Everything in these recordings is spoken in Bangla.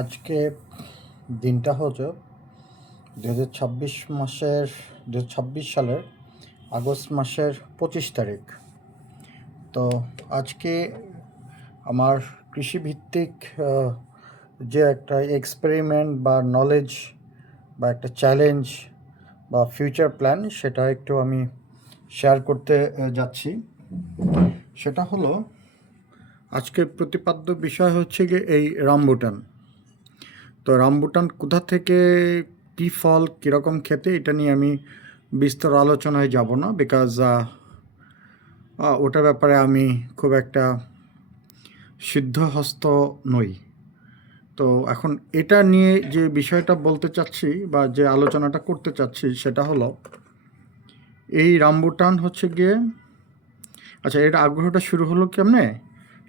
আজকে দিনটা হচ্ছে 2026 মাসের 2026 সালের আগস্ট মাসের 25 তারিখ। তো আজকে আমার কৃষিভিত্তিক যে একটা এক্সপেরিমেন্ট বা নলেজ বা একটা চ্যালেঞ্জ বা ফিউচার প্ল্যান, সেটা একটু আমি শেয়ার করতে যাচ্ছি। সেটা হলো, আজকের প্রতিপাদ্য বিষয় হচ্ছে গিয়ে এই রামবুটান। তো রামবুটান কোথা থেকে, কী ফল, কীরকম খেতে, এটা নিয়ে আমি বিস্তর আলোচনায় যাব না, বিকজ ওটার ব্যাপারে আমি খুব একটা সিদ্ধহস্ত নই। তো এখন এটা নিয়ে যে বিষয়টা বলতে চাচ্ছি বা যে আলোচনাটা করতে চাচ্ছি সেটা হলো, এই রামবুটান হচ্ছে গিয়ে, আচ্ছা, এটা আগ্রহটা শুরু হলো কেমনে?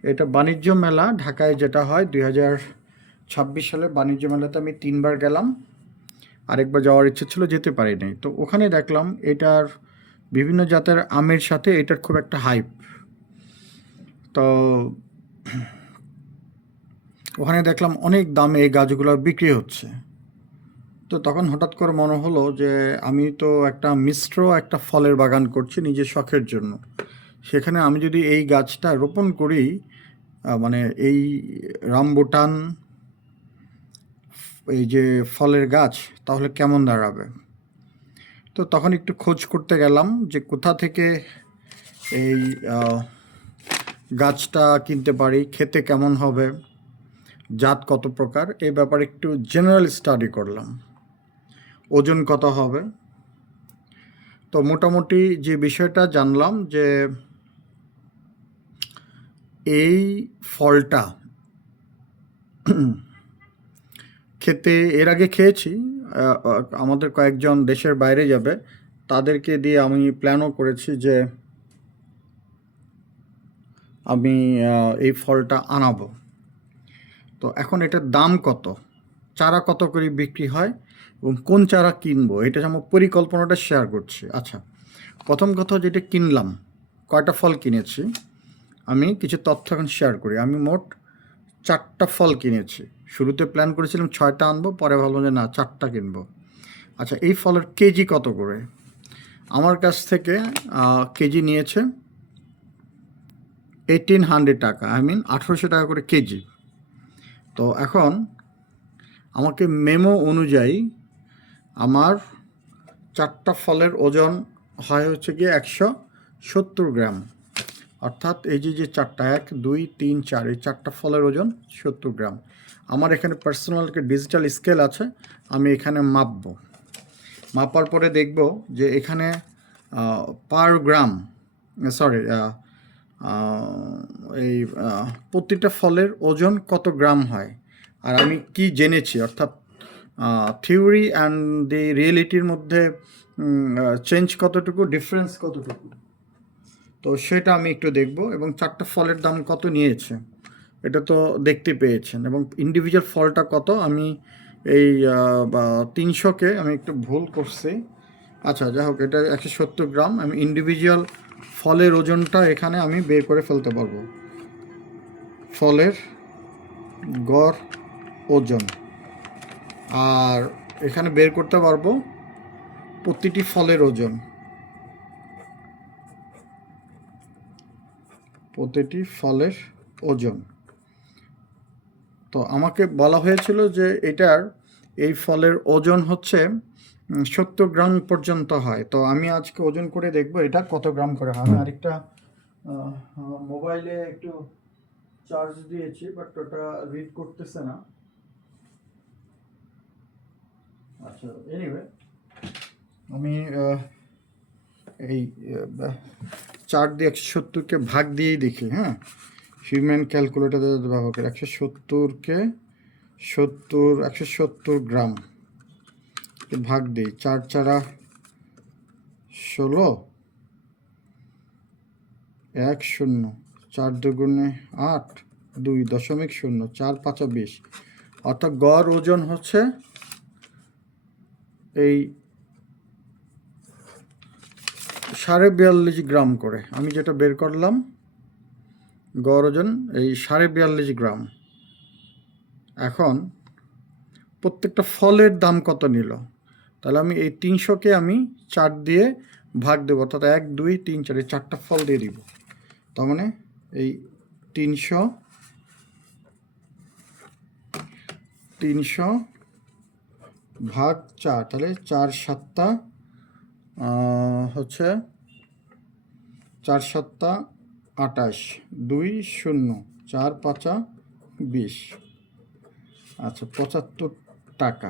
এটা বাণিজ্য মেলা ঢাকায় যেটা হয় 2026 সালে বাণিজ্য মেলাতে আমি 3বার গেলাম। আরেকবার যাওয়ার ইচ্ছে ছিল, যেতে পারিনি। তো ওখানে দেখলাম এটার বিভিন্ন জাতের আমের সাথে এটার খুব একটা হাইপ। তো ওখানে দেখলাম অনেক দামে এই গাছগুলো বিক্রি হচ্ছে। তো তখন হঠাৎ করে মনে হলো যে আমি তো একটা মিশ্র একটা ফলের বাগান করছি নিজের শখের জন্য। সেখানে আমি যদি এই গাছটা রোপণ করি, মানে এই রামবুটান এই যে ফলের গাছ, তাহলে কেমন দাঁড়াবে। তো তখন একটু খোঁজ করতে গেলাম যে কোথা থেকে এই গাছটা কিনতে পারি, খেতে কেমন হবে, জাত কত প্রকার, এই ব্যাপারে একটু জেনারেল স্টাডি করলাম। ওজন কত হবে। তো মোটামুটি যে বিষয়টা জানলাম যে এই ফলটা খেতে, এর আগে খেয়েছি, আমাদের কয়েকজন দেশের বাইরে যাবে, তাদেরকে দিয়ে আমি প্ল্যানও করেছি যে আমি এই ফলটা আনাবো। তো এখন এটার দাম কত, চারা কত করে বিক্রি হয় এবং কোন চারা কিনবো, এটা আমার পরিকল্পনাটা শেয়ার করছি। আচ্ছা, প্রথম কথা, যেটা কিনলাম, কয়টা ফল কিনেছি, আমি কিছু তথ্য এখন শেয়ার করি। আমি মোট 4টা ফল কিনেছি। শুরুতে প্ল্যান করেছিলাম 6টা আনবো, পরে ভাবলাম যে না, 4টা কিনবো। আচ্ছা, এই ফলের কেজি কত করে? আমার কাছ থেকে কেজি নিয়েছে 1800 টাকা, 1800 টাকা করে কেজি। তো এখন আমাকে মেমো অনুযায়ী আমার 4টা ফলের ওজন হয় হচ্ছে গিয়ে 170 গ্রাম। অর্থাৎ এই যে 4টা, 1 2 3 4, এই 4টা ফলের ওজন 70 গ্রাম। আমার এখানে পার্সোনাল ডিজিটাল স্কেল আছে, আমি এখানে মাপবো। মাপার পরে দেখব যে এখানে পার গ্রাম, সরি, এই প্রতিটা ফলের ওজন কত গ্রাম হয়। আর আমি কি জেনেছি, অর্থাৎ থিওরি অ্যান্ড দি রিয়েলিটির মধ্যে চেঞ্জ কতটুকু, ডিফারেন্স কতটুকু, তো সেটা আমি একটু দেখব। এবং 4টা ফলের দাম কত নিয়েছে এটা তো দেখতে পেয়েছেন, এবং ইন্ডিভিজুয়াল ফলটা কত। আমি এই 300কে আমি একটু ভুল করছি। আচ্ছা, যাই হোক, এটা 170 গ্রাম। আমি ইন্ডিভিজুয়াল ফলের ওজনটা এখানে আমি বের করে ফেলতে পারবো। ফলের গড় ওজন, আর এখানে বের করতে পারবো প্রতিটি ফলের ওজন, প্রতিটি ফলের ওজন। তো আমাকে বলা হয়েছিল যে এটার, এই ফলের ওজন হচ্ছে 70 গ্রাম পর্যন্ত হয়। তো আমি আজকে ওজন করে দেখব এটা কত গ্রাম করে হয়। আমি আরেকটা মোবাইলে একটু চার্জ দিয়েছি, বাট ওটা রিড করতেছে না। আচ্ছা, এনিওয়ে, আমি এই 4 দিয়ে 170কে ভাগ দিয়েই দেখি। হ্যাঁ, হিউম্যান ক্যালকুলেটর ব্যবহার করে 170কে 170 গ্রাম ভাগ দিই। 4 চারা 16, 1 0, 4 দুগুণে 8, 2.0, 4 5 20। অর্থাৎ গড় ওজন হচ্ছে এই 42.5 গ্রাম করে। আমি যেটা বের করলাম গড় ওজন এই 42.5 গ্রাম। এখন প্রত্যেকটা ফলের দাম কত নিল। তাহলে আমি এই 300কে আমি 4 দিয়ে ভাগ দেবো, অর্থাৎ 1 2 3 4 এই 4টা ফল দিয়ে দিব। তার মানে এই 300 ভাগ 4, তাহলে 4 7 হচ্ছে 4 7 28, 2 0, 4 5 20, আচ্ছা 75 টাকা।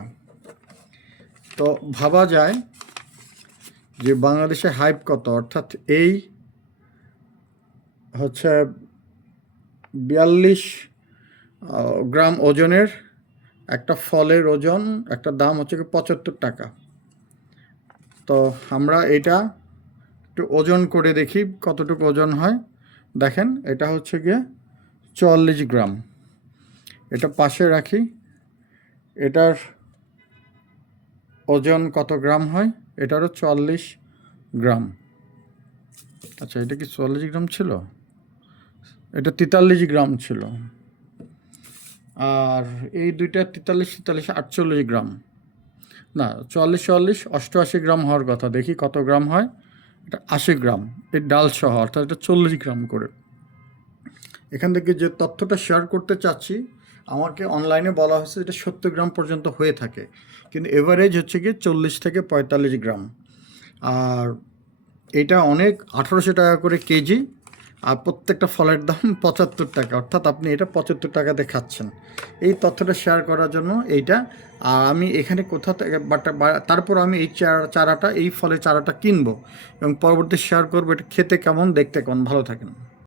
তো ভাবা যায় যে বাংলাদেশে হাইপ কত, অর্থাৎ এই হচ্ছে 42 গ্রাম ওজনের একটা ফলের ওজন, একটা দাম হচ্ছে 75 টাকা। তো আমরা এটা একটু ওজন করে দেখি কতটুকু ওজন হয়। দেখেন এটা হচ্ছে গিয়ে 44 গ্রাম, এটা পাশে রাখি। এটার ওজন কত গ্রাম হয়, এটারও 44 গ্রাম। আচ্ছা এটা কি 44 গ্রাম ছিল, এটা 43 গ্রাম ছিল। আর এই দুইটা 43 43 48 গ্রাম, না 44 44 88 গ্রাম হওয়ার কথা। দেখি কত গ্রাম হয়, এটা 80 গ্রাম, এই ডাল সহ, অর্থাৎ এটা 40 গ্রাম করে। এখান থেকে যে তথ্যটা শেয়ার করতে চাচ্ছি, আমাকে অনলাইনে বলা হয়েছে এটা 70 গ্রাম পর্যন্ত হয়ে থাকে, কিন্তু এভারেজ হচ্ছে কি 40 থেকে 45 গ্রাম। আর এটা অনেক 1800 টাকা করে কেজি, আর প্রত্যেকটা ফলের দাম 75 টাকা, অর্থাৎ আপনি এটা 75 টাকাতে খাচ্ছেন। এই তথ্যটা শেয়ার করার জন্য এইটা। আর আমি এখানে কোথা থেকে তারপর আমি এই চারাটা, এই ফলের চারাটা কিনবো এবং পরবর্তী শেয়ার করবো এটা খেতে কেমন, দেখতে কেমন। ভালো থাকেন।